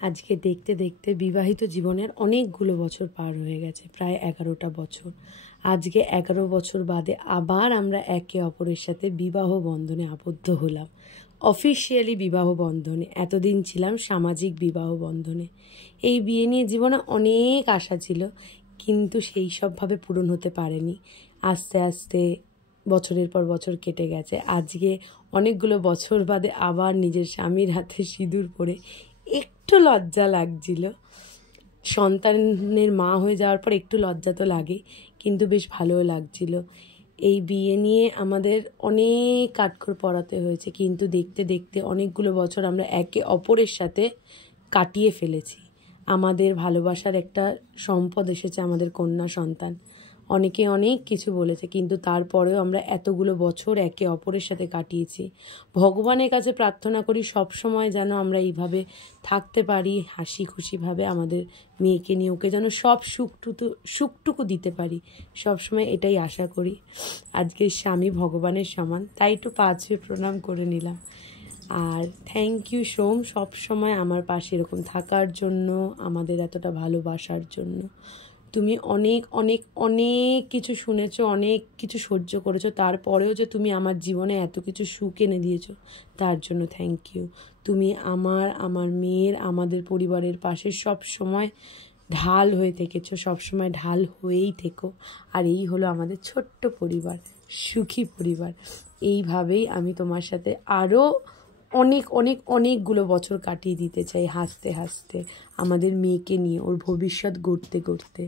আজকে দেখতে দেখতে বিবাহিত জীবনের অনেকগুলো বছর পার হয়ে গেছে, প্রায় 11টা বছর। আজকে 11 বছর বাদে আবার আমরা একে অপরের সাথে বিবাহ বন্ধনে আবদ্ধ হলাম। অফিসিয়ালি বিবাহ বন্ধনে, এতদিন ছিলাম সামাজিক বিবাহ বন্ধনে। এই বিয়ে নিয়ে জীবনে অনেক আশা ছিল, কিন্তু সেই সবভাবে পূরণ হতে পারেনি। আস্তে আস্তে বছরের পর বছর কেটে গেছে। আজকে অনেকগুলো বছর বাদে আবার নিজের স্বামীর হাতে সিঁদুর পরে একটু লজ্জা লাগছিল। সন্তানের মা হয়ে যাওয়ার পর একটু লজ্জা তো লাগে, কিন্তু বেশ ভালোও লাগছিল। এই বিয়ে নিয়ে আমাদের অনেক কাঠখড় পড়াতে হয়েছে, কিন্তু দেখতে দেখতে অনেকগুলো বছর আমরা একে অপরের সাথে কাটিয়ে ফেলেছি। আমাদের ভালোবাসার একটা সম্পদ এসেছে, আমাদের কন্যা সন্তান। অনেকে অনেক কিছু বলেছে, কিন্তু তারপরেও আমরা এতগুলো বছর একে অপরের সাথে কাটিয়েছি। ভগবানের কাছে প্রার্থনা করি সব সময় যেন আমরা এইভাবে থাকতে পারি, হাসি খুশিভাবে আমাদের মেয়েকে নিয়ে, ওকে যেন সব সুখটুকু দিতে পারি। সব সময় এটাই আশা করি। আজকের স্বামী ভগবানের সমান, তাই একটু পা ছুঁয়ে প্রণাম করে নিলাম। আর থ্যাংক ইউ সোম, সব সময় আমার পাশে এরকম থাকার জন্য, আমাদের এতটা ভালোবাসার জন্য। তুমি অনেক অনেক অনেক কিছু শুনেছো, অনেক কিছু সহ্য করেছো, তারপরেও যে তুমি আমার জীবনে এত কিছু সুখ এনে দিয়েছো, তার জন্য থ্যাংক ইউ। তুমি আমার মেয়ের, আমাদের পরিবারের পাশে সব সময় ঢাল হয়ে থেকেছো, সব সময় ঢাল হয়েই থেকো। আর এই হলো আমাদের ছোট্ট পরিবার, সুখী পরিবার। এইভাবেই আমি তোমার সাথে আরও অনেক অনেক অনেকগুলো বছর কাটিয়ে দিতে চাই, হাসতে হাসতে, আমাদের মেয়েকে নিয়ে, ওর ভবিষ্যৎ গড়তে গড়তে।